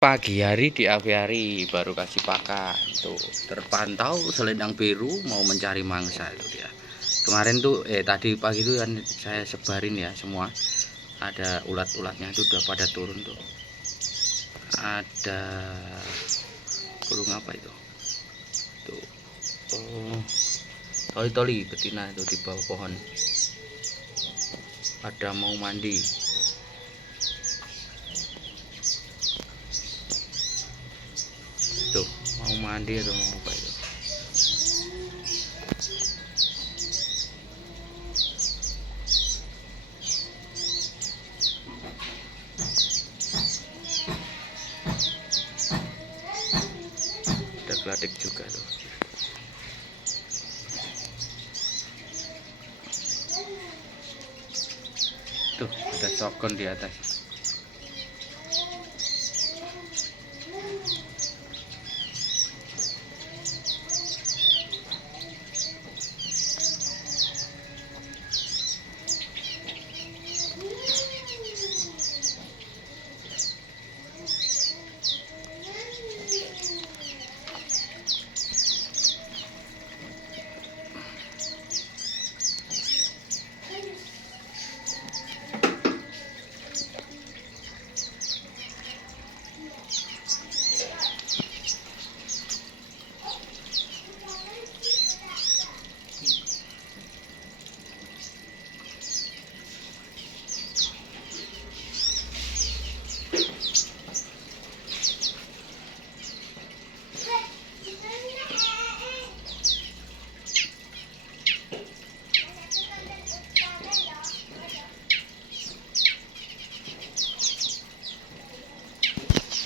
Pagi hari di aviary baru kasih pakan tuh, terpantau selendang biru mau mencari mangsa itu dia. Kemarin tuh tadi pagi itu kan saya sebarin ya semua, ada ulat-ulatnya itu udah pada turun tuh. Ada burung apa itu tuh, oh toli-toli betina itu di bawah pohon, ada mau mandi tuh, mau mandi atau mau apa itu. Ada geladik juga tuh. Tuh ada sokon di atas.